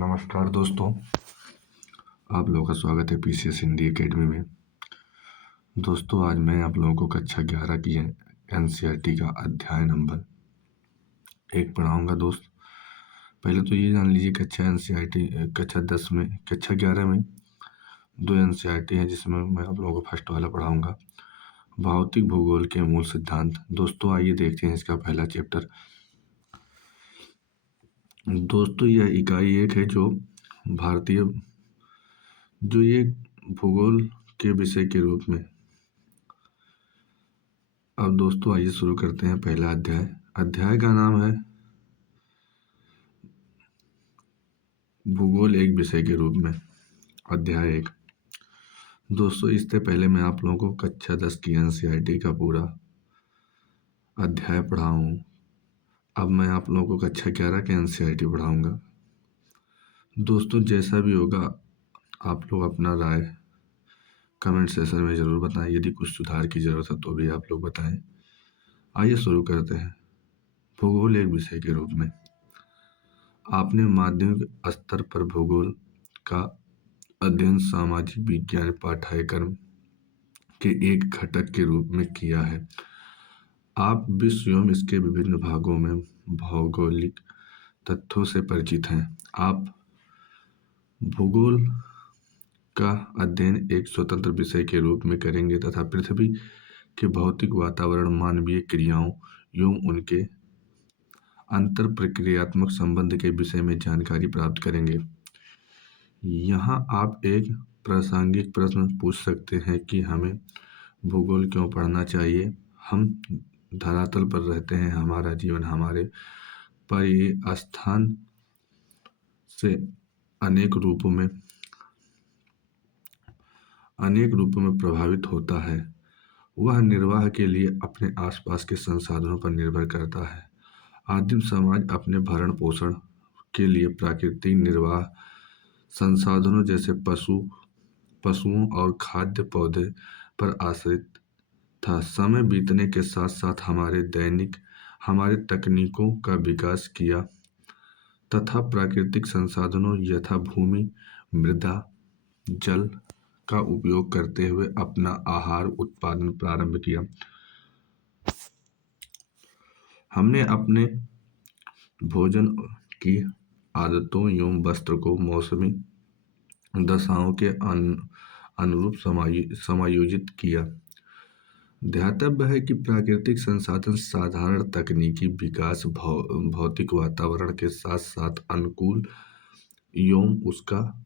नमस्कार दोस्तों, आप लोगों का स्वागत है पीसीएस हिंदी एकेडमी में। दोस्तों, आज मैं आप लोगों को कक्षा 11 की एनसीईआरटी का अध्याय नंबर 1 पढ़ाऊंगा। दोस्त, पहले तो ये जान लीजिए कक्षा 11 में 2 एनसीईआरटी हैं, जिसमें मैं आप लोगों को फर्स्ट वाला पढ़ाऊंगा, भौतिक भूगोल के मूल सिद्धांत। दोस्तों, आइए देखते हैं इसका पहला चैप्टर। दोस्तों, यह इकाई 1 है जो ये भूगोल के विषय के रूप में। अब दोस्तों आइए शुरू करते हैं पहला अध्याय का नाम है भूगोल एक विषय के रूप में। अध्याय 1। दोस्तों, इससे पहले मैं आप लोगों को कक्षा 10 की एनसीईआरटी का पूरा अध्याय पढ़ाऊँ। अब मैं आप लोगों को कक्षा 11 के एनसीईआरटी पढ़ाऊँगा। दोस्तों, जैसा भी होगा आप लोग अपना राय कमेंट सेक्शन में ज़रूर बताएं। यदि कुछ सुधार की ज़रूरत है तो भी आप लोग बताएं। आइए शुरू करते हैं। भूगोल एक विषय के रूप में। आपने माध्यमिक स्तर पर भूगोल का अध्ययन सामाजिक विज्ञान पाठ्यक्रम के एक घटक के रूप में किया है। आप विश्व एवं इसके विभिन्न भागों में भौगोलिक तथ्यों से परिचित हैं। आप भूगोल का अध्ययन एक स्वतंत्र विषय के रूप में करेंगे तथा पृथ्वी के भौतिक वातावरण, मानवीय क्रियाओं एवं उनके अंतर प्रक्रियात्मक संबंध के विषय में जानकारी प्राप्त करेंगे। यहाँ आप एक प्रासंगिक प्रश्न पूछ सकते हैं कि हमें भूगोल क्यों पढ़ना चाहिए। हम धरातल पर रहते हैं, हमारा जीवन हमारे परिस्थान से अनेक रूपों में प्रभावित होता है। वह निर्वाह के लिए अपने आसपास के संसाधनों पर निर्भर करता है। आदिम समाज अपने भरण पोषण के लिए प्राकृतिक निर्वाह संसाधनों जैसे पशुओं और खाद्य पौधे पर आश्रित था। समय बीतने के साथ साथ हमारे तकनीकों का विकास किया तथा प्राकृतिक संसाधनों यथा भूमि, मृदा, जल का उपयोग करते हुए अपना आहार उत्पादन प्रारंभ किया। हमने अपने भोजन की आदतों एवं वस्त्र को मौसमी दशाओं के अनुरूप समायोजित किया। ध्यातव्य है कि प्राकृतिक संसाधन साधारण तकनीकी विकास, भौतिक वातावरण के साथ साथ अनुकूल एवं उसका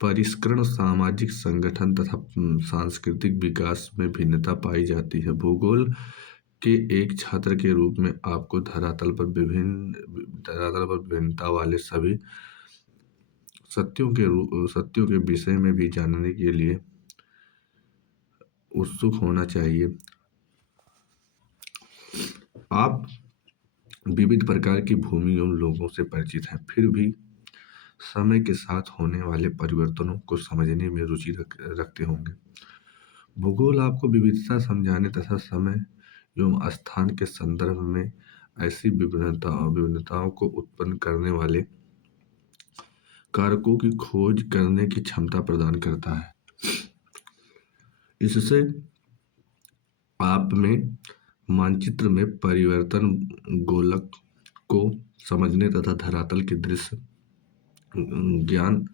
परिष्करण, सामाजिक संगठन तथा सांस्कृतिक विकास में भिन्नता पाई जाती है। भूगोल के एक छात्र के रूप में आपको धरातल पर विभिन्नता वाले सभी सत्यों के विषय में भी जानने के लिए उत्सुक होना चाहिए। आप विविध प्रकार की भूमि एवं लोगों से परिचित हैं, फिर भी समय के साथ होने वाले परिवर्तनों को समझने में रुचि रखते होंगे। भूगोल आपको विविधता समझाने तथा समय एवं स्थान के संदर्भ में ऐसी विभिन्नताओं को उत्पन्न करने वाले कारकों की खोज करने की क्षमता प्रदान करता है। इससे आप में मानचित्र में परिवर्तन, गोलक को समझने तथा धरातल के दृश्य ज्ञान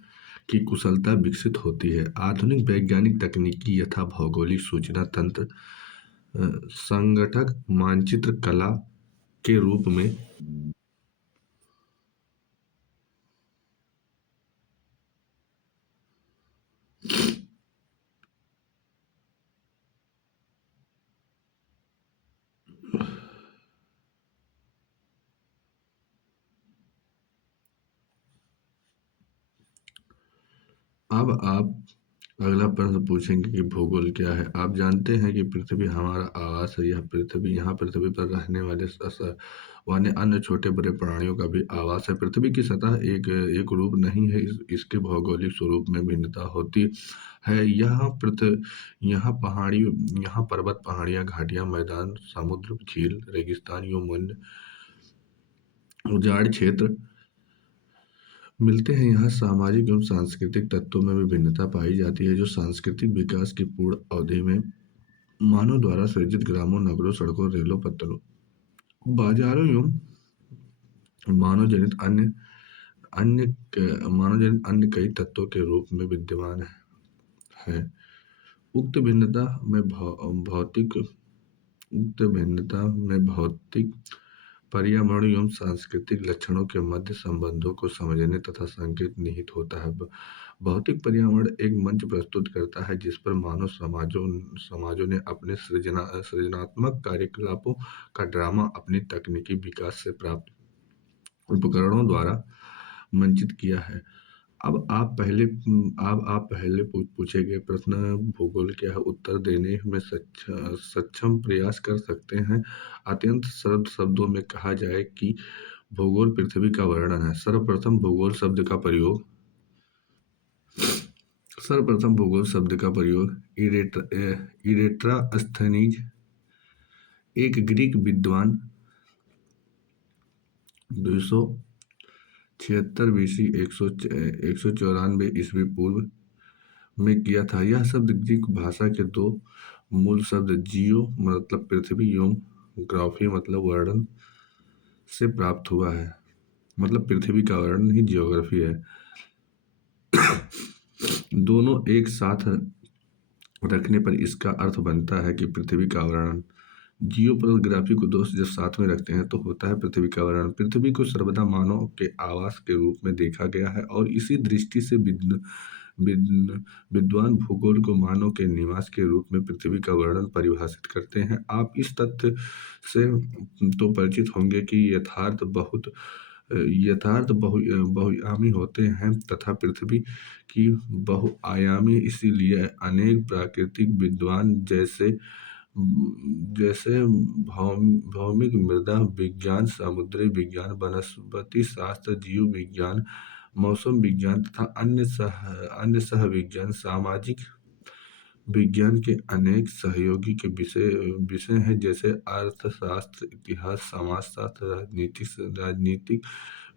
की कुशलता विकसित होती है। आधुनिक वैज्ञानिक तकनीकी यथा भौगोलिक सूचना तंत्र, संगठक मानचित्र कला के रूप में अब आप अगला प्रश्न पूछेंगे कि भूगोल क्या है। आप जानते हैं कि पृथ्वी हमारा आवास है। यहाँ पृथ्वी पर रहने वाले अन्य छोटे बड़े प्राणियों का भी आवास है। पृथ्वी की सतह एक रूप नहीं है, इसके भौगोलिक स्वरूप में भिन्नता होती है। यहाँ पर्वत, पहाड़ियाँ, घाटियाँ, मैदान, समुद्र, झील, रेगिस्तान एवं वन्य उजाड़ क्षेत्र मिलते हैं। यहाँ सामाजिक एवं सांस्कृतिक तत्वों में भी भिन्नता पाई जाती है, जो सांस्कृतिक विकास की पूर्ण अवधि में मानव द्वारा सृजित ग्रामों, नगरों, सड़कों, रेलों, पत्थरों, बाजारों एवं मानव जनित अन्य अन्य मानव जनित अन्य कई तत्वों के रूप में विद्यमान है। उक्त भिन्नता में भौतिक, पर्यावरण एवं सांस्कृतिक लक्षणों के मध्य संबंधों को समझने तथा संकेत निहित होता है। भौतिक पर्यावरण एक मंच प्रस्तुत करता है जिस पर मानव समाजों ने अपने सृजनात्मक कार्यकलापों का ड्रामा अपनी तकनीकी विकास से प्राप्त उपकरणों द्वारा मंचित किया है। अब आप पहले पूछे गए प्रश्न भूगोल क्या है, उत्तर देने में सक्षम प्रयास कर सकते हैं। अत्यंत सरल शब्दों में कहा जाए कि भूगोल पृथ्वी का वर्णन है। सर्वप्रथम भूगोल शब्द का प्रयोग इरेट्रास्थनीज, एक ग्रीक विद्वान 276 बीसी 194 ईस्वी पूर्व में किया था। यह शब्द ग्रीक भाषा के दो मूल शब्द जियो मतलब पृथ्वी एवं ग्राफी मतलब वर्णन से प्राप्त हुआ है। मतलब पृथ्वी का वर्णन ही जियोग्राफी है। दोनों एक साथ रखने पर इसका अर्थ बनता है कि पृथ्वी का वर्णन। जियो प्लस ग्राफी को दोस्त जब साथ में रखते हैं तो होता है पृथ्वी का वर्णन। पृथ्वी को सर्वदा मानव के आवास के रूप में देखा गया है और इसी दृष्टि से विद्वान भूगोल को मानव के निवास के रूप में पृथ्वी का वर्णन परिभाषित करते हैं। आप इस तथ्य से तो परिचित होंगे कि यथार्थ बहुआयामी होते हैं तथा पृथ्वी की बहुआयामी, इसीलिए अनेक प्राकृतिक विद्वान जैसे जैसे भौमिक, मृदा विज्ञान, समुद्री विज्ञान, वनस्पति शास्त्र, जीव विज्ञान, मौसम विज्ञान तथा अन्य सह विज्ञान, सामाजिक विज्ञान के अनेक सहयोगी के विषय हैं, जैसे अर्थशास्त्र, इतिहास, समाजशास्त्र, राजनीतिक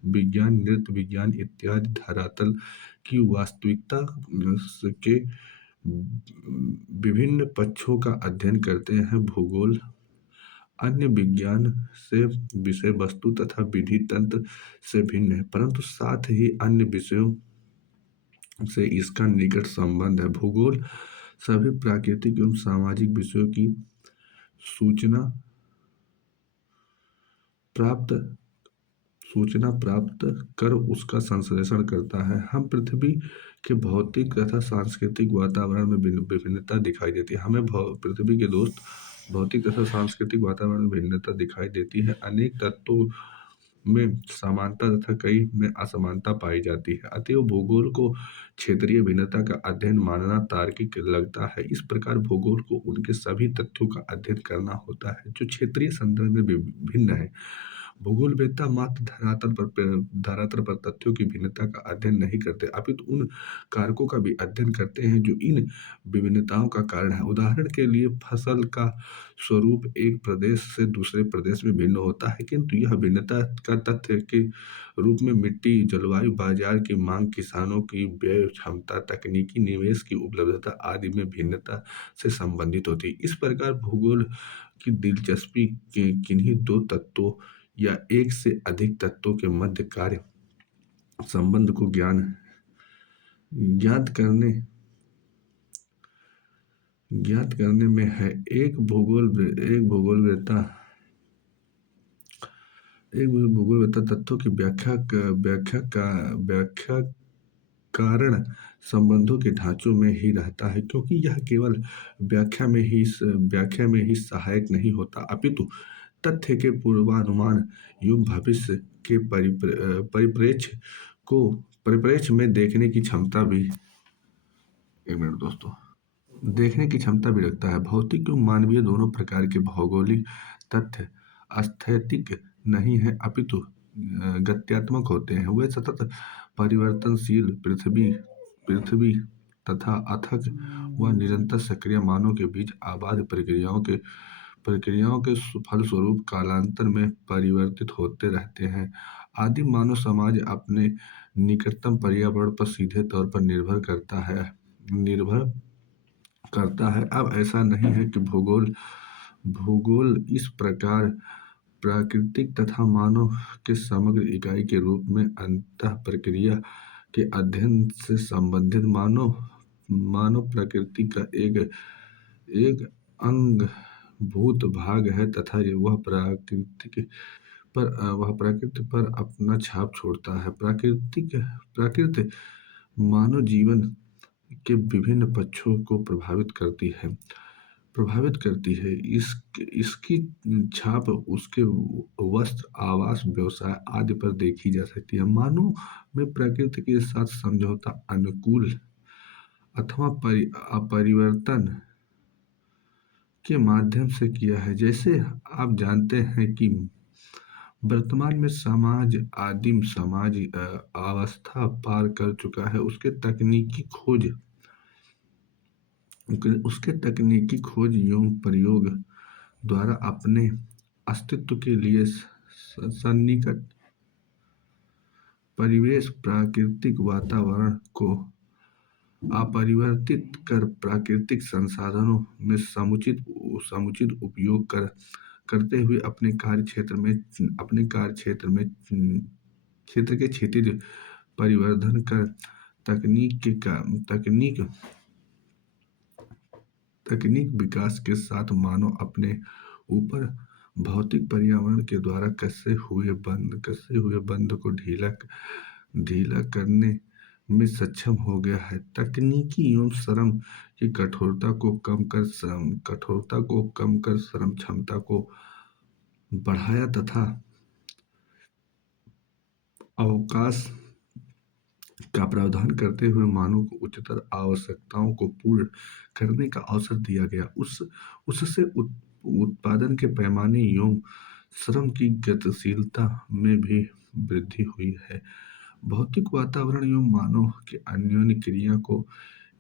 विज्ञान, नृत्य विज्ञान इत्यादि। धरातल की वास्तविकता के विभिन्न पक्षों का अध्ययन करते हैं। भूगोल अन्य विज्ञान से विषय वस्तु तथा विधि तंत्र से भिन्न है, परंतु साथ ही अन्य विषयों से इसका निकट संबंध है। भूगोल सभी प्राकृतिक एवं सामाजिक विषयों की सूचना प्राप्त कर उसका संश्लेषण करता है। हम पृथ्वी के भौतिक तथा सांस्कृतिक वातावरण में विभिन्नता दिखाई देती है। हमें पृथ्वी के दोस्त भौतिक तथा सांस्कृतिक वातावरण में भिन्नता दिखाई देती है। अनेक तत्वों में समानता तथा कई में असमानता पाई जाती है। अतएव भूगोल को क्षेत्रीय भिन्नता का अध्ययन मानना तार्किक लगता है। इस प्रकार भूगोल को उनके सभी तथ्यों का अध्ययन करना होता है जो क्षेत्रीय संदर्भ में भिन्न है। भूगोलवेत्ता मात्र धरातल पर तथ्यों की भिन्नता का अध्ययन नहीं करते, अपितु उन कारकों का भी अध्ययन करते हैं जो इन विभिन्नताओं का कारण है। उदाहरण के लिए फसल का स्वरूप एक प्रदेश से दूसरे प्रदेश में भिन्न होता है, किंतु यह भिन्नता का तथ्य के रूप में मिट्टी, जलवायु, बाजार की मांग, किसानों की व्यय क्षमता, तकनीकी निवेश की उपलब्धता आदि में भिन्नता से संबंधित होती है। इस प्रकार भूगोल की दिलचस्पी किन्हीं दो तत्वों या एक से अधिक तत्वों के मध्य कार्य संबंध को ज्ञात करने में है। एक भूगोलवेत्ता तत्वों की व्याख्या कारण संबंधों के ढांचों में ही रहता है, क्योंकि यह केवल व्याख्या में ही सहायक नहीं होता, अपितु तथ्य के पूर्वानुमान एवं भविष्य के परिप्रेक्ष्य में देखने की क्षमता भी रखता है। भौतिक एवं मानवीय दोनों प्रकार के भौगोलिक तथ्य स्थैतिक नहीं है, अपितु गत्यात्मक होते हैं। वे सतत परिवर्तनशील पृथ्वी तथा अथक व निरंतर सक्रिय मानव के बीच आबाद प्रक्रियाओं के फलस्वरूप कालांतर में परिवर्तित होते रहते हैं। आदिम मानव समाज अपने निकटतम पर्यावरण पर सीधे तौर पर निर्भर करता है। अब ऐसा नहीं है कि भूगोल भूगोल इस प्रकार प्राकृतिक तथा मानव के समग्र इकाई के रूप में अंतः प्रक्रिया के अध्ययन से संबंधित मानव मानव प्रकृति का एक एक अंगभूत भाग है तथा वह प्रकृति पर अपना छाप छोड़ता है। प्रकृति मानव जीवन के विभिन्न पक्षों को प्रभावित करती है। इसकी छाप उसके वस्त्र, आवास, व्यवसाय आदि पर देखी जा सकती है। मानव में प्रकृति के साथ समझौता अनुकूल अथवा अपरिवर्तन के माध्यम से किया है। जैसे आप जानते हैं कि वर्तमान में समाज आदिम समाज अवस्था पार कर चुका है। उसके तकनीकी खोज एवं प्रयोग द्वारा अपने अस्तित्व के लिए सन्निकट परिवेश प्राकृतिक वातावरण को अपरिवर्तित कर प्राकृतिक संसाधनों में समुचित उपयोग करते हुए क्षेत्र के क्षितिज परिवर्धन कर तकनीक विकास के साथ मानव अपने ऊपर भौतिक पर्यावरण के द्वारा कसे हुए बंध को ढीला करने में सक्षम हो गया है। तकनीकी एवं श्रम की कठोरता को कम कर श्रम क्षमता को बढ़ाया तथा अवकाश का प्रावधान करते हुए मानव को उच्चतर आवश्यकताओं को पूर्ण करने का अवसर दिया गया। उससे उत्पादन के पैमाने एवं श्रम की गतिशीलता में भी वृद्धि हुई है। भौतिक वातावरण एवं मानव की अन्योन्य क्रिया को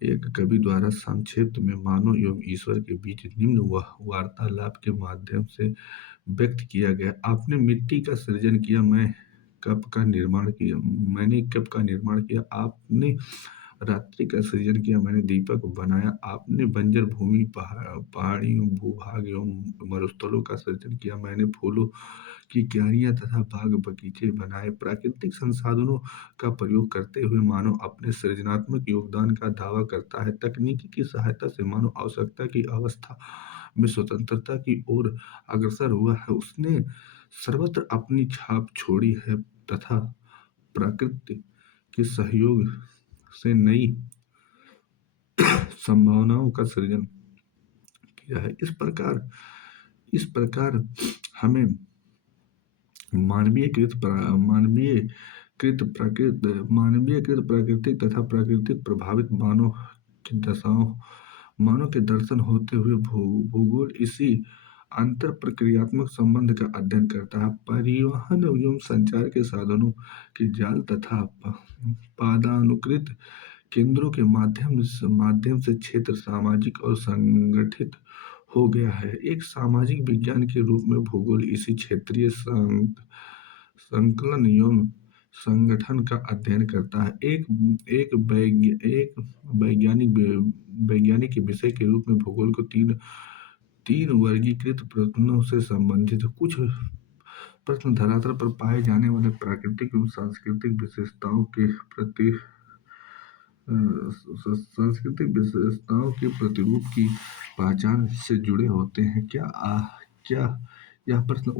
एक कवि द्वारा संक्षेप में मानव एवं ईश्वर के बीच निम्न वार्तालाप के माध्यम से व्यक्त किया गया। आपने मिट्टी का सृजन किया, मैंने कप का निर्माण किया। आपने रात्रि का सृजन किया, मैंने दीपक बनाया। आपने बंजर भूमि, पहाड़ियों, भूभाग एवं मरुस्थलों का सृजन किया, मैंने फूलों की क्यारियां तथा बाग बगीचे बनाए। प्राकृतिक संसाधनों का प्रयोग करते हुए मानव अपने सृजनात्मक योगदान का दावा करता है। तकनीकी की सहायता से मानव आवश्यकता की अवस्था में स्वतंत्रता की ओर अग्रसर हुआ है। उसने सर्वत्र अपनी छाप छोड़ी है तथा प्रकृति के सहयोग से नई संभावनाओं का सृजन किया है। इस प्रकार हमें मानवीयकृत प्राकृतिक तथा प्राकृतिक प्रभावित मानव के दर्शन होते हुए भूगोल इसी अंतर प्रक्रियात्मक संबंध का अध्ययन करता है। परिवहन एवं संचार के साधनों के जाल तथा पदानुकृत केंद्रों के माध्यम से क्षेत्र सामाजिक और संगठित हो गया है। एक सामाजिक विज्ञान के रूप में भूगोल इसी क्षेत्रीय संकलन एवं संगठन का अध्ययन करता है। एक वैज्ञानिक के विषय के रूप में भूगोल को तीन वर्गीकृत प्रश्नों से संबंधित कुछ प्रश्न धरातल पर पाए जाने वाले प्राकृतिक एवं सांस्कृतिक प्रतिरूप की पहचान से जुड़े होते हैं। क्या यह प्रश्न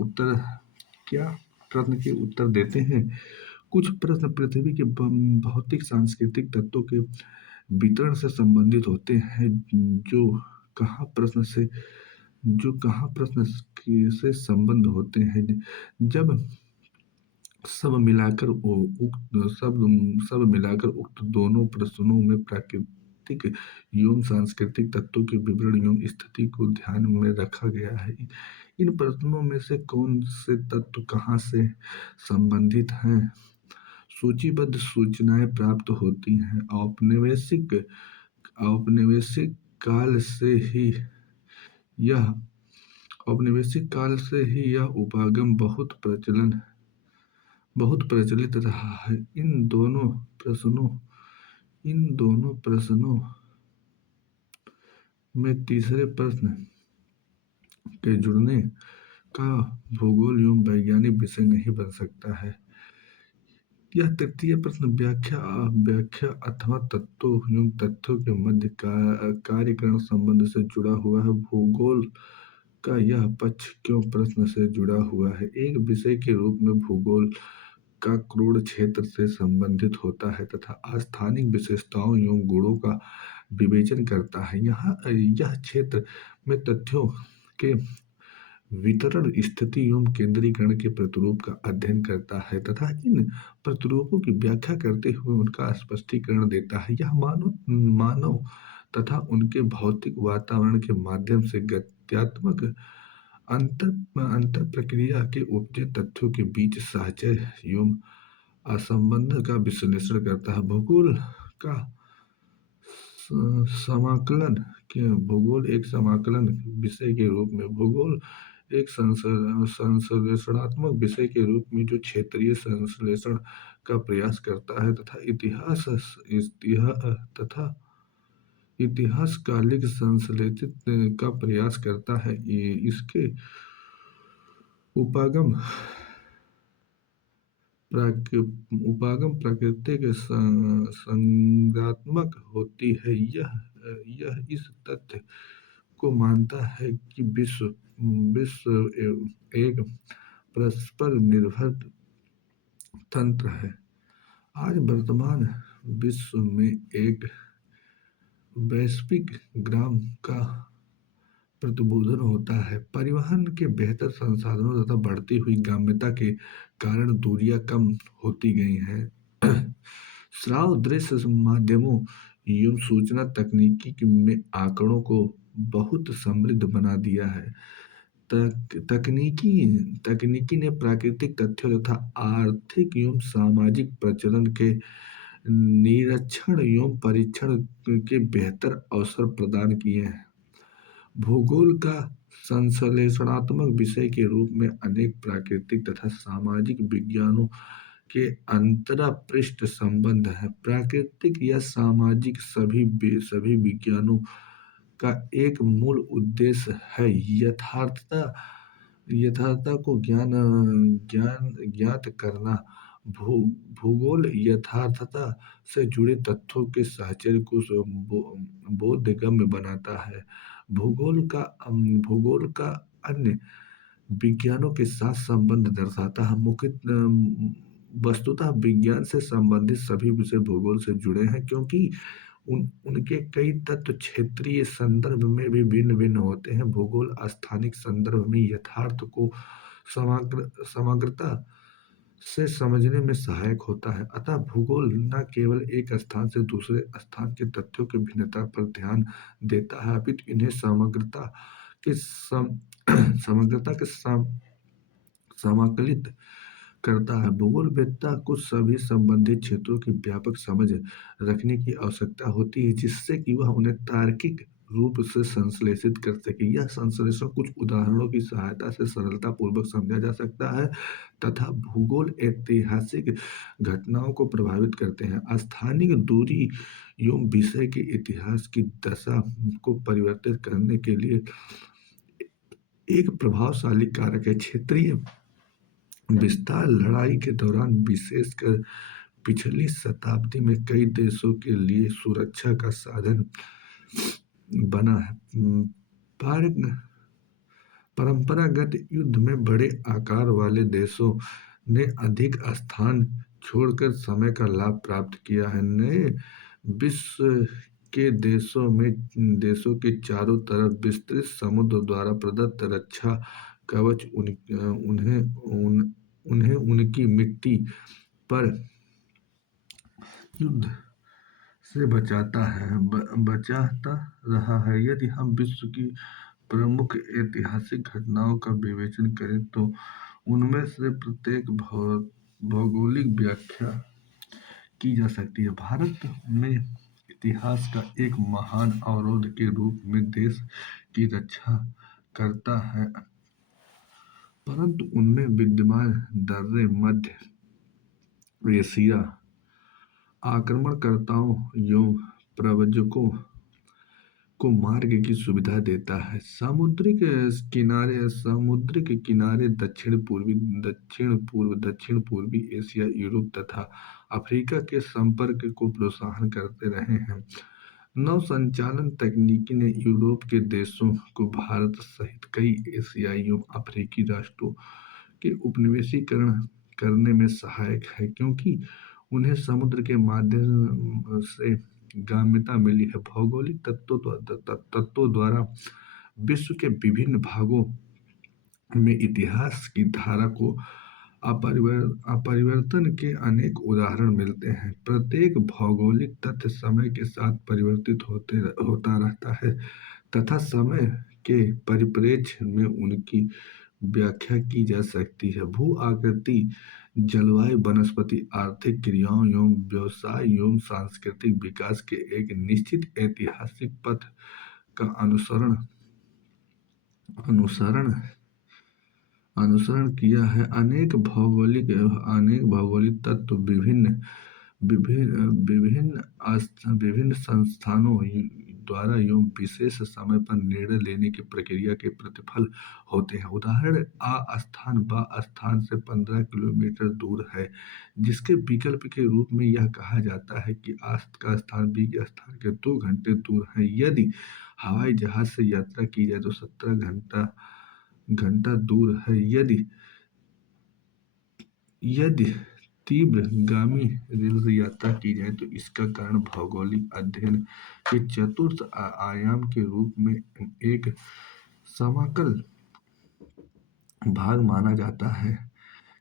के उत्तर देते हैं। कुछ प्रश्न पृथ्वी के भौतिक सांस्कृतिक तत्वों के वितरण से संबंधित होते हैं, जो कहाँ प्रश्न से संबंध होते हैं। जब सब मिलाकर उक्त दोनों प्रश्नों में प्राकृतिक एवं सांस्कृतिक तत्वों के विवरण एवं स्थिति को ध्यान में रखा गया है। इन प्रश्नों में से कौन से तत्व कहाँ से संबंधित हैं, सूचीबद्ध सूचनाएं प्राप्त होती हैं। औपनिवेशिक काल से ही यह उपागम बहुत बहुत प्रचलित रहा है। इन दोनों प्रश्नों में तीसरे प्रश्न के जुड़ने का भूगोल एवं वैज्ञानिक विषय नहीं बन सकता है। यह तृतीय प्रश्न व्याख्या व्याख्या अथवा तत्वों एवं तथ्यों के मध्य कार्यकरण संबंध से जुड़ा हुआ है। भूगोल का यह पक्ष क्यों प्रश्न से जुड़ा हुआ है? एक विषय के रूप में भूगोल का क्रोड़ क्षेत्र से संबंधित होता है तथा स्थानिक विशेषताओं एवं गुणों का विवेचन करता है। यहाँ यह क्षेत्र में तथ्यों के वितरण, स्थिति एवं केंद्रीकरण के प्रतिरूप का अध्ययन करता है तथा इन प्रतिरूपों की व्याख्या करते हुए उनका स्पष्टीकरण देता है। यह मानव तथा उनके भौतिक वातावरण के माध्यम से गत्यात्मक अंतर प्रक्रिया के उपजे तथ्यों के बीच साहचर्य एवं असंबंध का विश्लेषण करता है। का समाकलन भूगोल एक समाकलन विषय के रूप में भूगोल एक संश्लेषणात्मक विषय के रूप में जो क्षेत्रीय संश्लेषण का प्रयास करता है तथा इतिहासकालिक संश्लेषित का प्रयास करता है। इसके उपागम प्राकृतिक संज्ञात्मक होती है। यह इस तथ्य को मानता है कि विश्व एक परस्पर निर्भर तंत्र है। आज वर्तमान विश्व में एक वैश्विक ग्राम का प्रतिबोधन होता है। परिवहन के बेहतर संसाधनों तथा बढ़ती हुई ग्राम्यता के कारण दूरियां कम होती गई हैं। श्राव्य दृश्य माध्यमों एवं सूचना तकनीकी में आंकड़ों को बहुत समृद्ध बना दिया है। तकनीकी ने प्राकृतिक तथ्यों तथा आर्थिक एवं सामाजिक प्रचलन के निरीक्षण एवं परीक्षण के बेहतर अवसर प्रदान किए हैं। भूगोल का संश्लेषणात्मक विषय के रूप में अनेक प्राकृतिक तथा सामाजिक विज्ञानों के अंतरपृष्ठ संबंध है। प्राकृतिक या सामाजिक सभी विज्ञानों का एक मूल उद्देश्य है यथार्थता को ज्ञात करना। भूगोल यथार्थता से जुड़े तथ्यों के साहचर्य को बोधगम्य बनाता है। भूगोल का अन्य विज्ञानों के साथ संबंध दर्शाता है। वस्तुतः विज्ञान से संबंधित सभी विषय भूगोल से जुड़े हैं, क्योंकि उनके कई तत्व क्षेत्रीय संदर्भ में भी भिन्न भिन्न होते हैं। भूगोल स्थानिक संदर्भ में यथार्थ को समग्रता से समझने में सहायक होता है। अतः भूगोल न केवल एक स्थान से दूसरे स्थान के तथ्यों की भिन्नता पर ध्यान देता है, अपितु इन्हें समग्रता के समाकलित करता है। भूगोलवेत्ता को सभी संबंधित क्षेत्रों की व्यापक समझ रखने की आवश्यकता होती है, जिससे कि वह उन्हें तार्किक रूप से संश्लेषित कर सके। यह संश्लेषण कुछ उदाहरणों की सहायता से सरलता पूर्वक समझा जा सकता है तथा भूगोल ऐतिहासिक घटनाओं को प्रभावित करते हैं। स्थानिक दूरी एवं विषय के इतिहास की दशा को परिवर्तित करने के लिए एक प्रभावशाली कारक है। क्षेत्रीय विस्तार लड़ाई के दौरान, विशेषकर पिछली शताब्दी में, कई देशों के लिए सुरक्षा का साधन बना है। परंपरागत युद्ध में बड़े आकार वाले देशों ने अधिक स्थान छोड़कर समय का लाभ प्राप्त किया है। नए विश्व के देशों के चारों तरफ विस्तृत समुद्र द्वारा प्रदत्त रक्षा कवच उन्हें उनकी मिट्टी पर युद्ध से बचाता रहा है। यदि हम विश्व की प्रमुख ऐतिहासिक घटनाओं का विवेचन करें तो उनमें से प्रत्येक भौगोलिक व्याख्या की जा सकती है। भारत में इतिहास का एक महान अवरोध के रूप में देश की रक्षा करता है, परंतु उनमें विद्यमान दर्रे मध्य एशिया आक्रमणकर्ताओं एवं प्रव्रजकों को मार्ग की सुविधा देता है। समुद्र के किनारे दक्षिण पूर्वी एशिया, यूरोप तथा अफ्रीका के संपर्क को प्रोत्साहन करते रहे हैं। नौ संचालन तकनीकी ने यूरोप के देशों को भारत सहित कई एशियाई एवं अफ्रीकी राष्ट्रों के उपनिवेशीकरण करने में सहायक है, क्योंकि उन्हें समुद्र के माध्यम से गाम्यता मिली है। भौगोलिक तत्वों द्वारा विश्व के विभिन्न भागों में इतिहास की धारा को अपरिवर्तन के अनेक उदाहरण मिलते हैं। प्रत्येक भौगोलिक तथ्य समय के साथ परिवर्तित होता रहता है तथा समय के परिप्रेक्ष्य में उनकी व्याख्या की जा सकती है। भू आकृति, जलवायु, वनस्पति, आर्थिक क्रियाओं एवं व्यवसाय एवं सांस्कृतिक विकास के एक निश्चित ऐतिहासिक पथ का अनुसरण अनुसरण अनुसरण किया है। अनेक भौगोलिक तत्व विभिन्न विभिन्न विभिन्न संस्थानों द्वारा एवं विशेष समय पर निर्णय लेने की प्रक्रिया के प्रतिफल होते हैं। उदाहरण, आ स्थान बा स्थान से 15 किलोमीटर दूर है, जिसके विकल्प के रूप में यह कहा जाता है कि आ का स्थान बी के स्थान के 2 घंटे दूर है। यदि हवाई जहाज से यात्रा की जाए तो 17 घंटा दूर है। यदि यदि तीव्रगामी रेल से यात्रा की जाए तो इसका कारण भौगोलिक अध्ययन के चतुर्थ आयाम के रूप में एक समाकल भाग माना जाता है।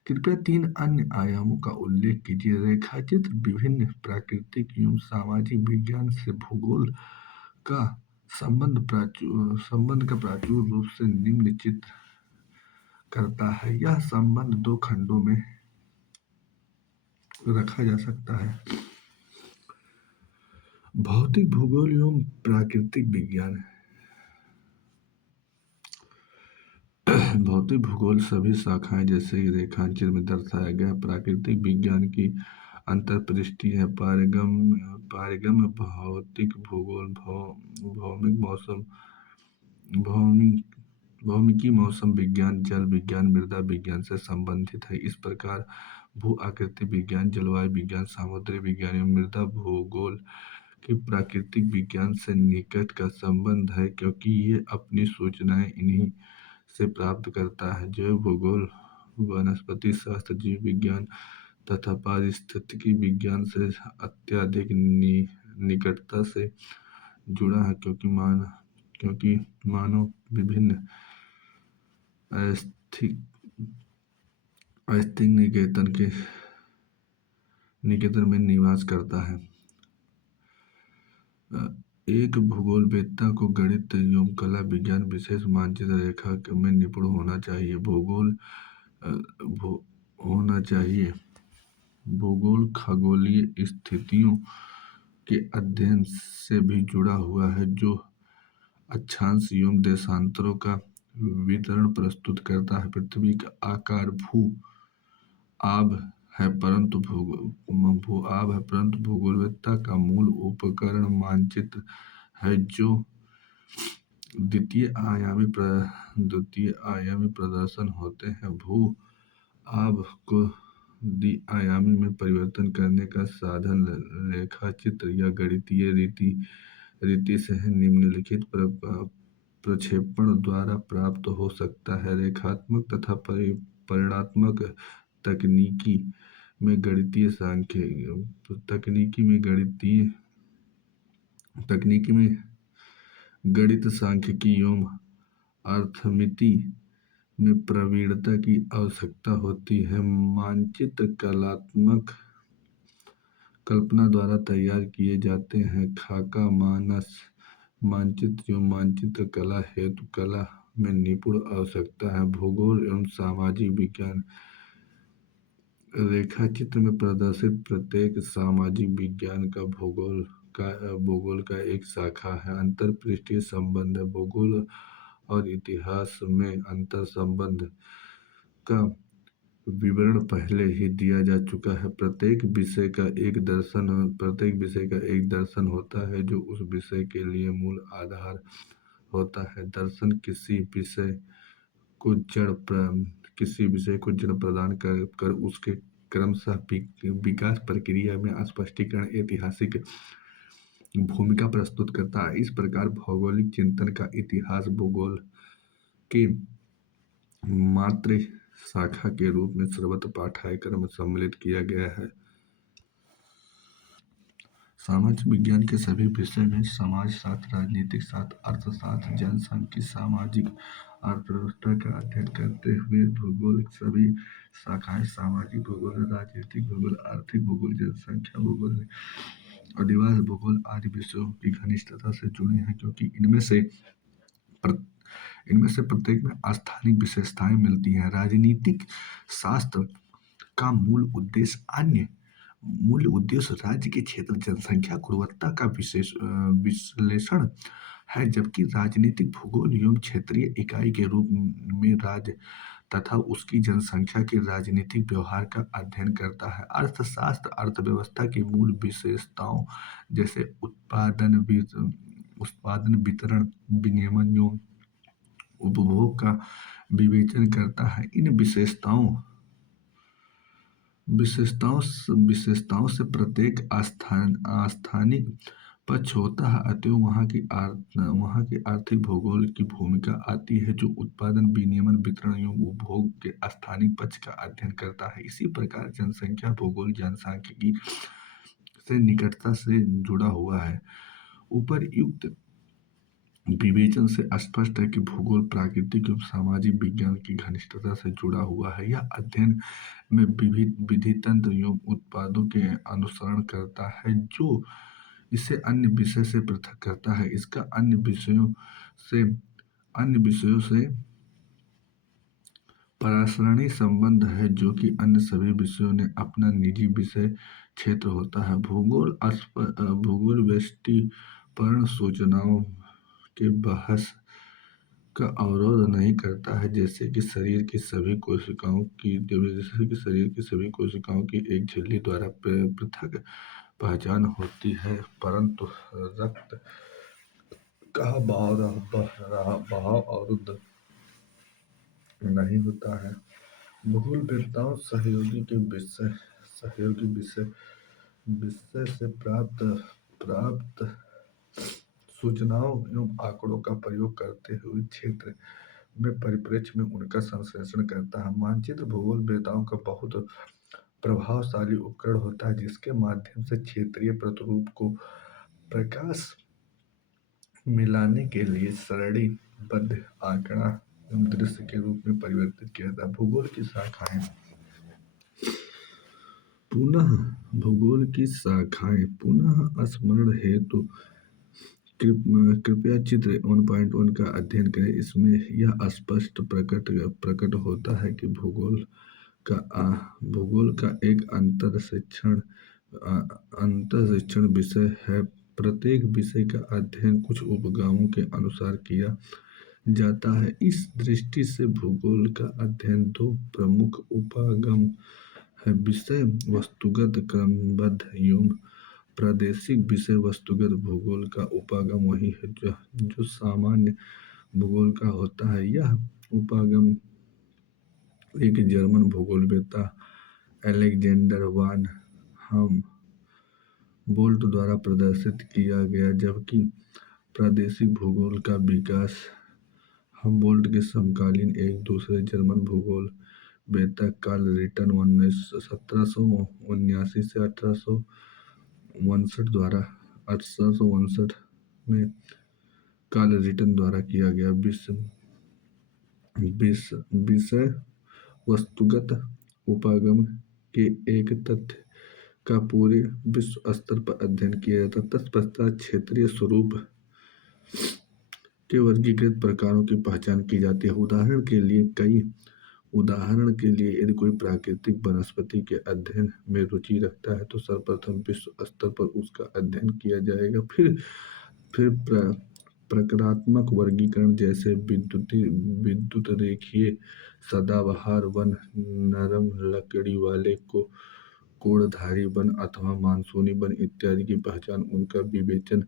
कृपया 3 अन्य आयामों का उल्लेख कीजिए। रेखाचित्र विभिन्न प्राकृतिक एवं सामाजिक विज्ञान से भूगोल का संबंध का प्राचुर रूप से निम्न चित्र करता है। यह संबंध 2 खंडों में रखा जा सकता है। भौतिक भूगोल एवं प्राकृतिक विज्ञान। भौतिक भूगोल सभी शाखाएं जैसे कि रेखांचित्र में दर्शाया गया। प्राकृतिक विज्ञान की अंतर्दृष्टि है। पारगम्य भौतिक भूगोल भौमिकी, मौसम विज्ञान, जल विज्ञान, मृदा विज्ञान से संबंधित है। इस प्रकार भू आकृति विज्ञान, जलवायु विज्ञान, समुद्री विज्ञान एवं मृदा भूगोल के प्राकृतिक विज्ञान से निकट का संबंध है, क्योंकि ये अपनी सूचनाएं इन्हीं से प्राप्त करता है। जैव भूगोल वनस्पति शास्त्र, जीव विज्ञान तथा पारिस्थितिकी विज्ञान से अत्यधिक निकटता से जुड़ा है, क्योंकि मानव विभिन्न अस्थिक निकेतन में निवास करता है। एक भूगोलवेत्ता को गणित एवं कला विज्ञान, विशेष मानचित्र रेखा में निपुण होना चाहिए। भूगोल खगोलीय स्थितियों के अध्ययन से भी जुड़ा हुआ है, जो अक्षांश एवं देशांतरों का वितरण प्रस्तुत करता है। पृथ्वी का आकार भू-आब है, परंतु भूगोलवेत्ता का मूल उपकरण मानचित्र है, जो द्वितीय आयामी प्रदर्शन होते हैं। भू-आब को द्विआयामी में परिवर्तन करने का साधन रेखाचित्र या गणितीय रीति से निम्नलिखित प्रक्षेपण द्वारा प्राप्त हो सकता है। रेखात्मक तथा परिमाणात्मक तकनीकी में गणित, सांख्यिकी एवं अर्थमिति में प्रवीणता की आवश्यकता होती है। मानचित्र कल्पना द्वारा तैयार किए जाते हैं। खाका, मानस मानचित्र एवं मानचित्र कला हेतु कला में निपुण आवश्यकता है। भूगोल एवं सामाजिक विज्ञान। रेखाचित्र में प्रदर्शित प्रत्येक सामाजिक विज्ञान का भूगोल का एक शाखा है। अंतरपृष्ठीय संबंध। भूगोल और इतिहास में अंतर संबंध का विवरण पहले ही दिया जा चुका है। प्रत्येक विषय का एक दर्शन होता है जो उस विषय के लिए मूल आधार होता है। दर्शन किसी विषय को जड़ प्रदान कर उसके क्रमशः विकास प्रक्रिया में स्पष्टीकरण ऐतिहासिक भूमिका प्रस्तुत करता है। इस प्रकार भौगोलिक चिंतन का इतिहास भूगोल के मात्र शाखा के रूप में सर्वत्र पाठ्यक्रम में सम्मिलित किया गया है। सामाजिक विज्ञान के सभी विषय में समाजशास्त्र, राजनीतिक शास्त्र, अर्थशास्त्र, जनसांख्यिकी, सामाजिक अर्थव्यवस्था का अध्ययन करते हुए भूगोल सभी शाखाएं सामाजिक भूगोल, राजनीतिक भूगोल, आर्थिक भूगोल, जनसंख्या भूगोल, अधिवास भूगोल आदि विषयों की घनिष्ठता से जुड़े हैं, क्योंकि इनमें से प्रत्येक में स्थानिक विशेषताएं मिलती हैं। राजनीतिक शास्त्र का मूल उद्देश्य राज्य के क्षेत्र, जनसंख्या, गुणवत्ता का विश्लेषण है, जबकि राजनीतिक भूगोल एवं क्षेत्रीय इकाई के रूप में राज्य तथा उसकी जनसंख्या के राजनीतिक व्यवहार का अध्ययन करता है। अर्थशास्त्र अर्थव्यवस्था की मूल विशेषताओं जैसे उत्पादन, वितरण, विनियमन एवं उपभोग का विवेचन करता है। इन विशेषताओं से प्रत्येक स्थानिक पक्ष होता है, अतएव वहाँ की आर्थिक भूगोल की भूमिका आती है, जो उत्पादन, विनियमन, वितरण एवं उपभोग के स्थानिक पक्ष का अध्ययन करता है। इसी प्रकार जनसंख्या भूगोल जनसांख्यिकी से निकटता से जुड़ा हुआ है। उपरयुक्त विवेचन से स्पष्ट है कि भूगोल प्राकृतिक एवं सामाजिक विज्ञान की घनिष्ठता से जुड़ा हुआ है। यह अध्ययन में विविध विधि, तंत्र एवं उत्पादों के अनुसरण करता है, जो इसे अन्य विषय से पृथक करता है। इसका अन्य विषयों से पराश्रयणी संबंध है, जो कि अन्य सभी विषयों ने अपना निजी विषय क्षेत्र होता है। भूगोल वैशिष्ट्यपूर्ण सूचनाओं के बहस का अवरोध नहीं करता है, जैसे कि शरीर की सभी कोशिकाओं की एक झिल्ली द्वारा पृथक पहचान होती है, परंतु रक्त का बहाव अवरुद्ध नहीं होता है। भूगोल वेत्ताओं सहयोगी विषय से प्राप्त सूचनाओं एवं आंकड़ों का प्रयोग करते हुए क्षेत्र में परिप्रेक्ष्य में उनका संश्लेषण करता है। मानचित्र भूगोल वेत्ताओं का बहुत प्रभावशाली उपकरण होता है, जिसके माध्यम से क्षेत्रीय प्रतिरूप को प्रकाश मिलाने के लिए सारणीबद्ध आंकड़ा एवं दृश्य के रूप में परिवर्तित किया जाता है। भूगोल पुनः स्मरण हेतु कृपया चित्र 1.1 का अध्ययन करें। इसमें यह स्पष्ट प्रकट होता है कि भूगोल का एक अंतःशिक्षण विषय है। प्रत्येक विषय का अध्ययन कुछ उपगामों के अनुसार किया जाता है। इस दृष्टि से भूगोल का अध्ययन दो प्रमुख उपागम है: विषय वस्तुगत क्रमबद्ध एवं प्रादेशिक। विषय वस्तुगत भूगोल का उपागम वही है जो सामान्य भूगोल का होता है। यह उपागम एक जर्मन भूगोलवेत्ता अलेक्जेंडर वान हमबोल्ट द्वारा प्रदर्शित किया गया, जबकि प्रादेशिक भूगोल का विकास हमबोल्ट के समकालीन एक दूसरे जर्मन भूगोलवेत्ता कार्ल रिटर 1779 से 1859 में कार्ल रिटर द्वारा किया गया। विषय वस्तुगत उपागम के एक तथ्य का पूरे विश्व स्तर पर अध्ययन किया जाता है। तत्पश्चात क्षेत्रीय स्वरूप के वर्गीकृत प्रकारों की पहचान की जाती है। उदाहरण के लिए यदि कोई प्राकृतिक वनस्पति के अध्ययन में रुचि रखता है, तो सर्वप्रथम विश्व स्तर पर उसका अध्ययन किया जाएगा। फिर प्रकारात्मक वर्गीकरण जैसे विद्युत रेखीय सदाबहार वन, नरम लकड़ी वाले को कोणधारी वन अथवा मानसूनी वन इत्यादि की पहचान, उनका विवेचन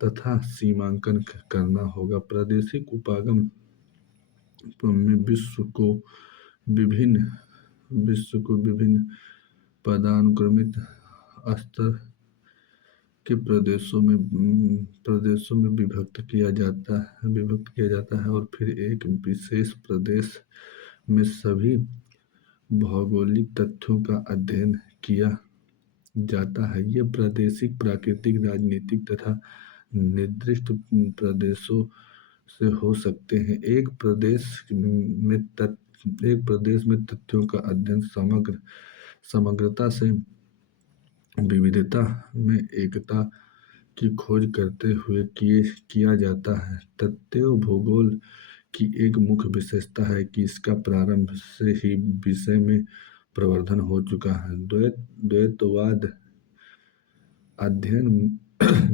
तथा सीमांकन करना होगा। प्रादेशिक उपागम में विश्व को विभिन्न पदानुक्रमित स्तर के प्रदेशों में विभक्त किया जाता है और फिर एक विशेष प्रदेश में सभी भौगोलिक तथ्यों का अध्ययन किया जाता है। ये प्रादेशिक, प्राकृतिक, राजनीतिक तथा निर्दिष्ट प्रदेशों से हो सकते हैं। एक प्रदेश में तथ्यों का अध्ययन समग्रता से विविधता में एकता की खोज करते हुए किया जाता है। तथ्य भूगोल की एक मुख्य विशेषता है कि इसका प्रारंभ से ही विषय में प्रवर्धन हो चुका है। द्वैतवाद अध्ययन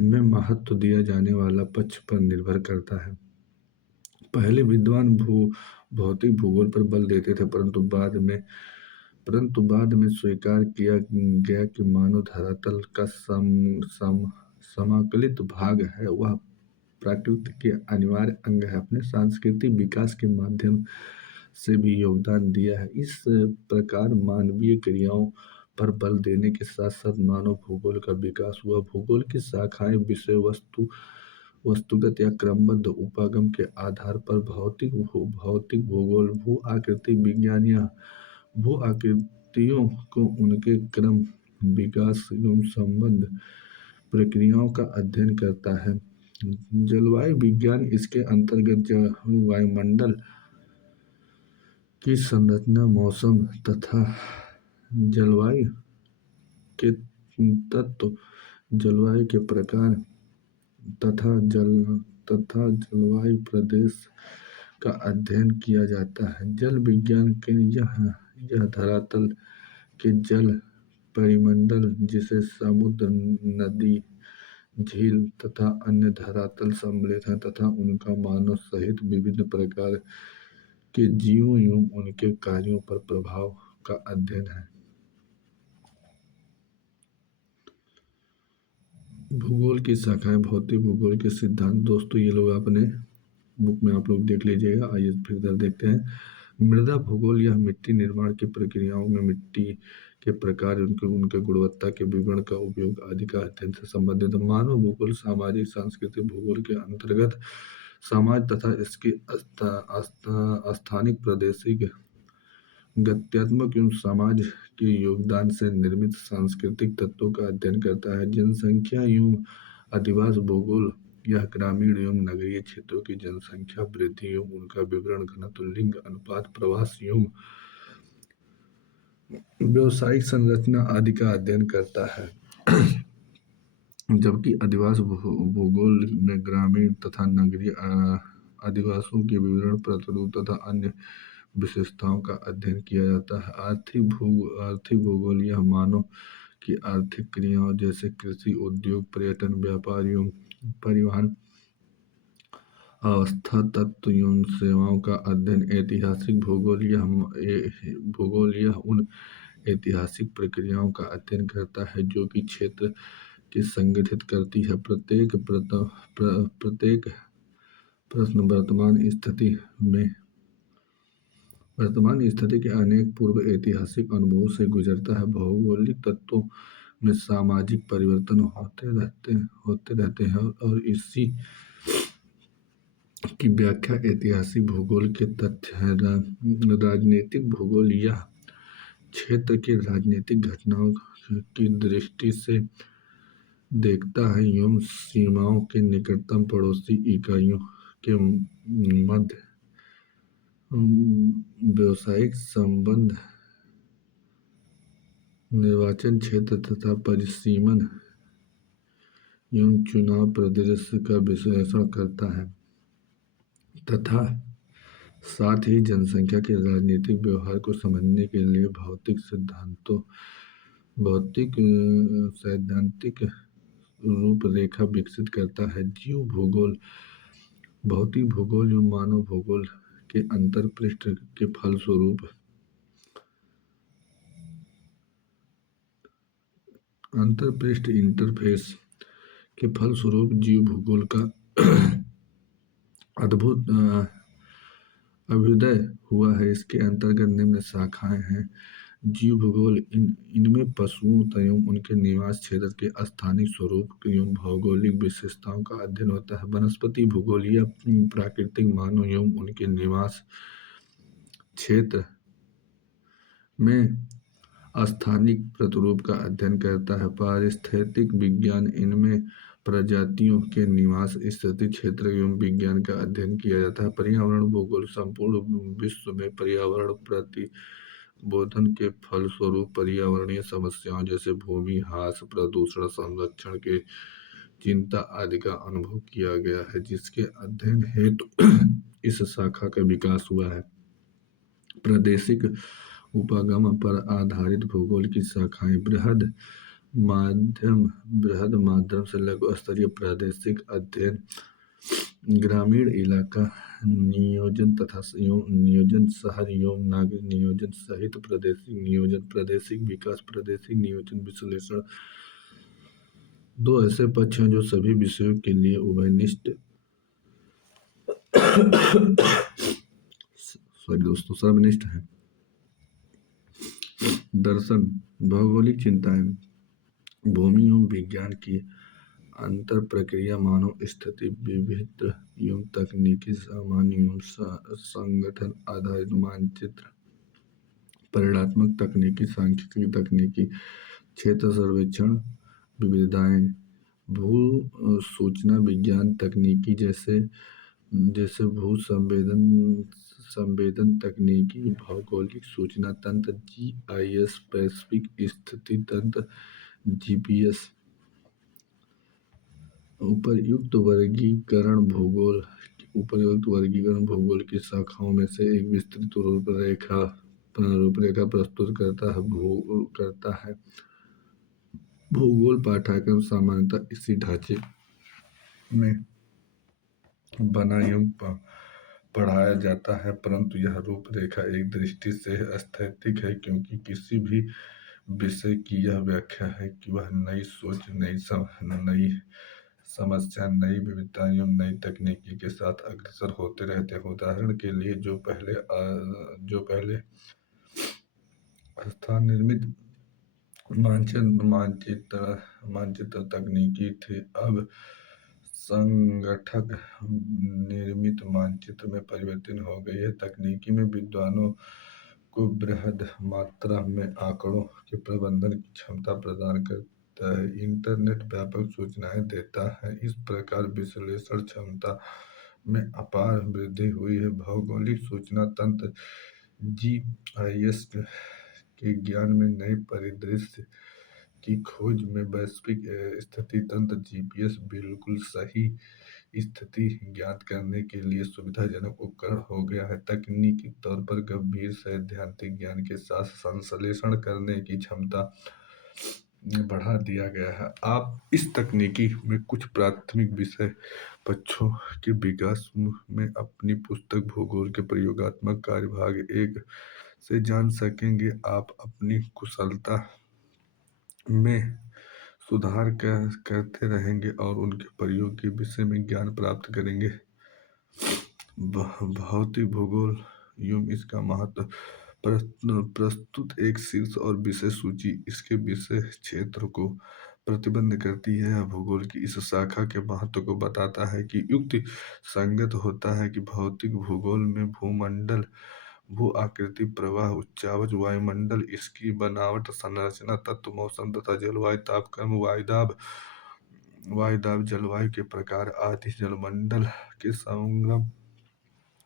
में महत्व दिया जाने वाला पक्ष पर निर्भर करता है। पहले विद्वान भौतिक भूगोल पर बल देते थे, परंतु बाद में स्वीकार किया गया कि मानव धरातल का समाकलित भाग है, वह प्रकृति के अनिवार्य अंग है, अपने सांस्कृतिक विकास के माध्यम से भी योगदान दिया है। इस प्रकार मानवीय क्रियाओं पर बल देने के साथ साथ मानव भूगोल का विकास हुआ। भूगोल की शाखाएं विषय वस्तुगत या क्रमबद्ध उपागम के आधार पर भौतिक भूगोल, भू आकृति विज्ञान या भू आकृतियों को उनके क्रम, विकास एवं संबंध प्रक्रियाओं का अध्ययन करता है। जलवायु विज्ञान इसके अंतर्गत वायुमंडल की संरचना, मौसम तथा जलवायु के तत्व, जलवायु के प्रकार तथा जलवायु प्रदेश का अध्ययन किया जाता है। जल विज्ञान के यह धरातल के जल परिमंडल, जिसे समुद्र, नदी, झील तथा अन्य धरातल सम्मिलित हैं तथा उनका मानव सहित विभिन्न प्रकार के जीवों एवं उनके कार्यों पर प्रभाव का अध्ययन है। भूगोल की शाखाएं, भौतिक भूगोल के सिद्धांत। दोस्तों ये लोग अपने बुक में आप लोग देख लीजिएगा। आइए फिर इधर देखते हैं। मृदा भूगोल, यह मिट्टी निर्माण की प्रक्रियाओं में मिट्टी के प्रकार, उनके गुणवत्ता के विवरण का उपयोग आदि का अध्ययन से संबंधित। मानव भूगोल सामाजिक सांस्कृतिक भूगोल के अंतर्गत समाज तथा इसके स्थानिक, प्रादेशिक, गत्यात्मक एवं समाज के योगदान से निर्मित सांस्कृतिक तत्वों का अध्ययन करता है। जनसंख्या एवं अधिवास भूगोल, यह ग्रामीण एवं नगरीय क्षेत्रों की जनसंख्या वृद्धि एवं उनका विवरण, घनत्व, लिंग अनुपात, प्रवास एवं व्यवसायिक संरचना आदि का अध्ययन करता है। जबकि अधिवास भूगोल में ग्रामीण तथा नगरीय अधिवासों के विवरण, प्रतिरूप तथा अन्य विशेषताओं का अध्ययन किया जाता है। आर्थिक भूगोल, यह मानव की आर्थिक क्रियाओं जैसे कृषि, उद्योग, पर्यटन, व्यापार एवं परिवहन, अवस्था, तत्व एवं सेवाओं का अध्ययन। ऐतिहासिक भूगोल, यह उन ऐतिहासिक प्रक्रियाओं का अध्ययन करता है जो कि क्षेत्र की संगठित करती है। प्रत्येक प्रश्न वर्तमान स्थिति के अनेक पूर्व ऐतिहासिक अनुभवों से गुजरता है। भौगोलिक तत्वों में सामाजिक परिवर्तन होते रहते हैं और इसी की व्याख्या ऐतिहासिक भूगोल के तथ्य हैं। राजनीतिक भूगोल, यह क्षेत्र की राजनीतिक घटनाओं की दृष्टि से देखता है एवं सीमाओं के निकटतम पड़ोसी इकाइयों के मध्य व्यवसायिक संबंध, निर्वाचन क्षेत्र तथा परिसीमन एवं चुनाव परिदृश्य का विश्लेषण करता है तथा साथ ही जनसंख्या के राजनीतिक व्यवहार को समझने के लिए सैद्धांतिक रूपरेखा विकसित करता है। जीव भूगोल, भौतिक भूगोल एवं मानव भूगोल के अंतरपृष्ठ के फलस्वरूप अंतरपृष्ठ इंटरफेस के फलस्वरूप जीव भूगोल का अद्भुत अभ्युदय हुआ है। इसके अंतर्गत निम्न शाखाएं हैं। जीव भूगोल इनमें पशुओं एवं उनके निवास क्षेत्र के स्थानिक स्वरूप एवं भौगोलिक विशेषताओं का अध्ययन होता है। वनस्पति भूगोल यह प्राकृतिक मानव एवं उनके निवास क्षेत्र में स्थानिक प्रतिरूप का अध्ययन करता है। पारिस्थितिक विज्ञान इनमें प्रजातियों के निवास स्थिति क्षेत्र एवं विज्ञान का अध्ययन किया जाता है। पर्यावरण भूगोल संपूर्ण विश्व में पर्यावरण प्रतिबोधन के फलस्वरूप पर्यावरणीय समस्याओं जैसे भूमि ह्रास, प्रदूषण, संरक्षण के चिंता आदि का अनुभव किया गया है, जिसके अध्ययन हेतु इस शाखा का विकास हुआ है। प्रादेशिक उपागम पर आधारित भूगोल की शाखाएं बृहद माध्यम से लघु स्तरीय प्रादेशिक अध्ययन, ग्रामीण इलाका नियोजन तथा नियोजन, शहर एवं नागरिक नियोजन सहित प्रादेशिक नियोजन, प्रादेशिक विकास, प्रादेशिक नियोजन विश्लेषण दो ऐसे पक्ष हैं जो सभी विषयों के लिए उभयनिष्ठ सर्वनिष्ठ हैं। दर्शन भौगोलिक चिंताएं भूमि एवं विज्ञान की अंतर प्रक्रिया, मानव स्थिति, विविध एवं तकनीकी सामान्य एवं संगठन आधारित मानचित्र, परिणात्मक तकनीकी, सांख्यिकी तकनीकी, क्षेत्र सर्वेक्षण, विविधताएं, भू सूचना विज्ञान तकनीकी जैसे जैसे भू संवेदन तकनीकी, भौगोलिक सूचना तंत्र, जीआईएस, वैश्विक स्थिति तंत्र, जीपीएस। उपर्युक्त वर्गीकरण भूगोल की शाखाओं में से एक विस्तृत रूपरेखा प्रस्तुत करता है। भूगोल पाठ्यक्रम सामान्यतः इसी ढांचे में बना एवं पढ़ाया जाता है, परंतु यह रूपरेखा एक दृष्टि से स्थैतिक है, क्योंकि किसी भी विषय की यह व्याख्या है कि वह नई सोच, नई समस्या, नई विविधता एवं नई तकनीकी के साथ अग्रसर होते रहते हैं। उदाहरण के लिए जो पहले स्थान निर्मित मानचित्र तकनीकी थी, अब संगठक निर्मित मानचित्र में परिवर्तन हो गई है। तकनीकी में विद्वानों को बृहद मात्रा में आंकड़ों के प्रबंधन की क्षमता प्रदान करता है। इंटरनेट व्यापक सूचनाएं देता है, इस प्रकार विश्लेषण क्षमता में अपार वृद्धि हुई है। भौगोलिक सूचना तंत्र जीआईएस के ज्ञान में नए परिदृश्य की खोज में वैश्विक स्थिति तंत्र जीपीएस बिल्कुल सही स्थिति ज्ञात करने के लिए सुविधाजनक उपकरण हो गया है। तकनीकी तौर पर गंभीर सैद्धांतिक ज्ञान के साथ संश्लेषण करने की क्षमता बढ़ा दिया गया है। आप इस तकनीकी में कुछ प्राथमिक विषय पक्षों के विकास में अपनी पुस्तक भूगोल के प्रयोगात्मक कार्य भाग 1 से जान सकेंगे। आप अपनी कुशलता में सुधार करते रहेंगे और उनके प्रयोग के विषय में ज्ञान प्राप्त करेंगे। भौतिक भूगोल एवं इसका महत्व प्रस्तुत एक शीर्ष और विषय सूची इसके विषय क्षेत्र को प्रतिबंध करती है। यह भूगोल की इस शाखा के महत्व को बताता है कि युक्ति संगत होता है कि भौतिक भूगोल में भूमंडल, भू आकृति, प्रवाह, उच्चावच, वायुमंडल, इसकी बनावट, संरचना, तत्व, मौसम तथा जलवायु, तापक्रम, वायुदाब, जलवायु के प्रकार आदि, जलमंडल के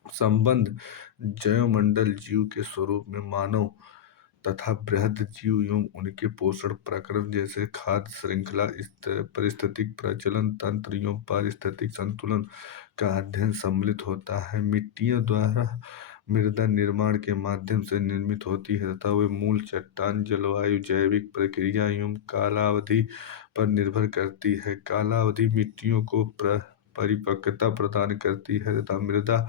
संबंध, जैवमंडल, जीव के स्वरूप में मानव तथा बृहद जीव एवं उनके पोषण प्रक्रम जैसे खाद्य श्रृंखला, पारिस्थितिक प्रजनन तंत्र एवं पारिस्थितिक संतुलन का अध्ययन सम्मिलित होता है। मिट्टियों द्वारा मृदा निर्माण के माध्यम से निर्मित होती है तथा वे मूल चट्टान, जलवायु, जैविक प्रक्रिया एवं कालावधि पर निर्भर करती है। कालावधि मिट्टियों को परिपक्वता प्रदान करती है तथा मृदा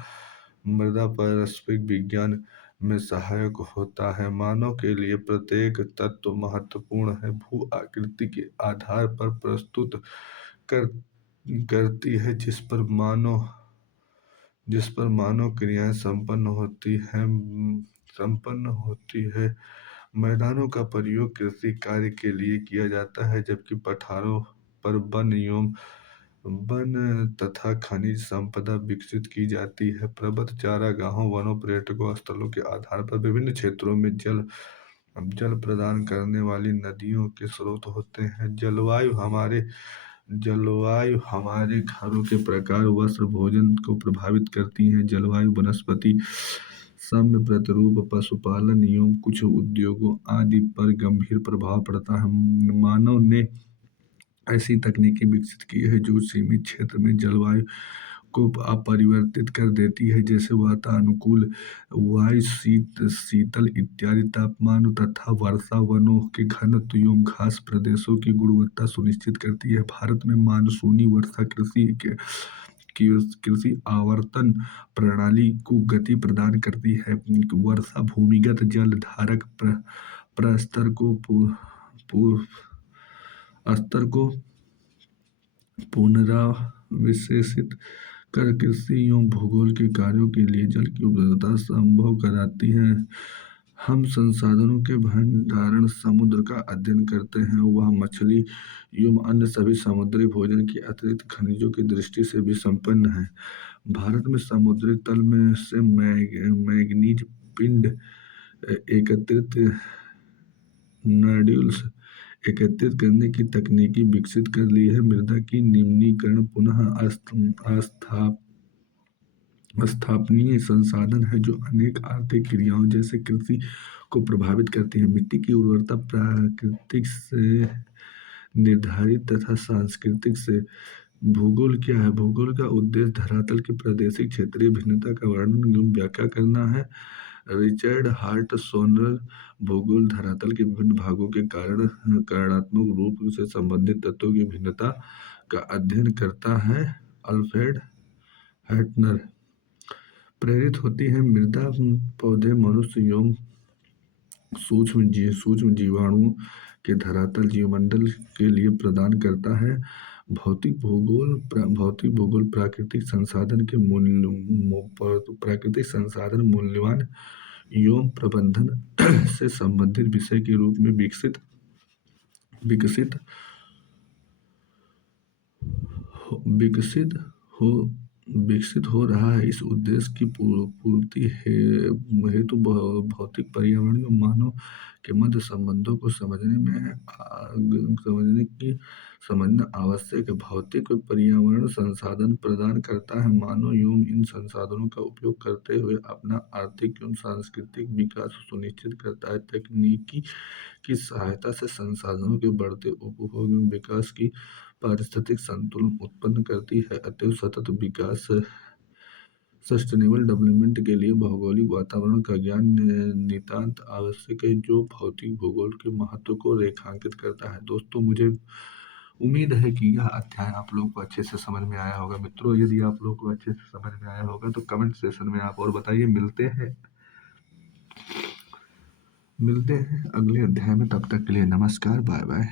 मृदा पारस्परिक विज्ञान में सहायक होता है। मानव के लिए प्रत्येक तत्व महत्वपूर्ण है, भू आकृति के आधार पर प्रस्तुत कर करती है, जिस पर मानव क्रियाएं संपन्न होती है। मैदानों का प्रयोग कृषि कार्य के लिए किया जाता है, जबकि पठारों पर वन तथा खनिज संपदा विकसित की जाती है। पर्वत चारागाहों, वनों, पर्यटकों स्थलों के आधार पर विभिन्न क्षेत्रों में जल प्रदान करने वाली नदियों के स्रोत होते हैं। जलवायु हमारे घरों के प्रकार, वस्त्र, भोजन को प्रभावित करती है। जलवायु वनस्पति साम्य, प्रतिरूप, पशुपालन एवं कुछ उद्योगों आदि पर गंभीर प्रभाव पड़ता है। मानव ने ऐसी तकनीकें विकसित की है जो सीमित क्षेत्र में जलवायु को अपरिवर्तित कर देती है, जैसे वातानुकूल वायु, शीतल इत्यादि तापमान तथा वर्षा, वनों के घनत्व एवं घास प्रदेशों की गुणवत्ता सुनिश्चित करती है। भारत में मानसूनी वर्षा कृषि आवर्तन प्रणाली को गति प्रदान करती है। वर्षा भूमिगत जल धारक प्रस्तर को स्तर को पुनराविशेषित कर कृषि एवं भूगोल के कार्यों के लिए जल की उपलब्धता संभव कराती है। हम संसाधनों के भंडारण समुद्र का अध्ययन करते हैं, वह मछली एवं अन्य सभी समुद्री भोजन की अतिरिक्त खनिजों की दृष्टि से भी संपन्न है। भारत में समुद्री तल में से मैंगनीज पिंड एकत्रित नोड्यूल्स एकत्रित करने की तकनीकी विकसित कर ली है। मृदा की निम्नीकरण पुनः स्थापनीय संसाधन है, जो अनेक आर्थिक क्रियाओं जैसे कृषि को प्रभावित करती है। मिट्टी की उर्वरता प्राकृतिक से निर्धारित तथा सांस्कृतिक से। भूगोल क्या है? भूगोल का उद्देश्य धरातल की प्रादेशिक क्षेत्रीय भिन्नता का वर्णन एवं व्याख्या करना है। रिचर्ड हार्ट सोनर भूगोल धरातल के विभिन्न भागों के कारणात्मक रूप से संबंधित तत्वों की भिन्नता का अध्ययन करता है। अल्फ्रेड हैटनर प्रेरित होती है। मृदा पौधे, मनुष्य एवं सूक्ष्म जीवाणुओं के धरातल जीवमंडल के लिए प्रदान करता है। भौतिक भूगोल प्राकृतिक संसाधन मूल्यवान एवं प्रबंधन से संबंधित विषय के रूप में विकसित हो रहा है। इस उद्देश्य की पूर्ति हेतु भौतिक, पर्यावरणीय और मानव के मध्य संबंधों को समझना आवश्यक है। भौतिक और पर्यावरण संसाधन प्रदान करता है। मानव एवं इन संसाधनों का उपयोग करते हुए अपना आर्थिक एवं सांस्कृतिक विकास सुनिश्चित करता है। तकनीकी की सहायता से संसाधनों के बढ़ते उपभोग एवं विकास की पारिस्थितिक संतुलन उत्पन्न करती है। अतएव सतत विकास, सस्टेनेबल डेवलपमेंट के लिए भौगोलिक वातावरण का ज्ञान नितांत आवश्यक है, जो भौतिक भूगोल के महत्व को रेखांकित करता है। दोस्तों, मुझे उम्मीद है कि यह अध्याय आप लोगों को अच्छे से समझ में आया होगा। मित्रों, यदि आप लोगों को अच्छे से समझ में आया होगा तो कमेंट सेशन में आप और बताइए। मिलते हैं अगले अध्याय में। तब तक के लिए नमस्कार, बाय बाय।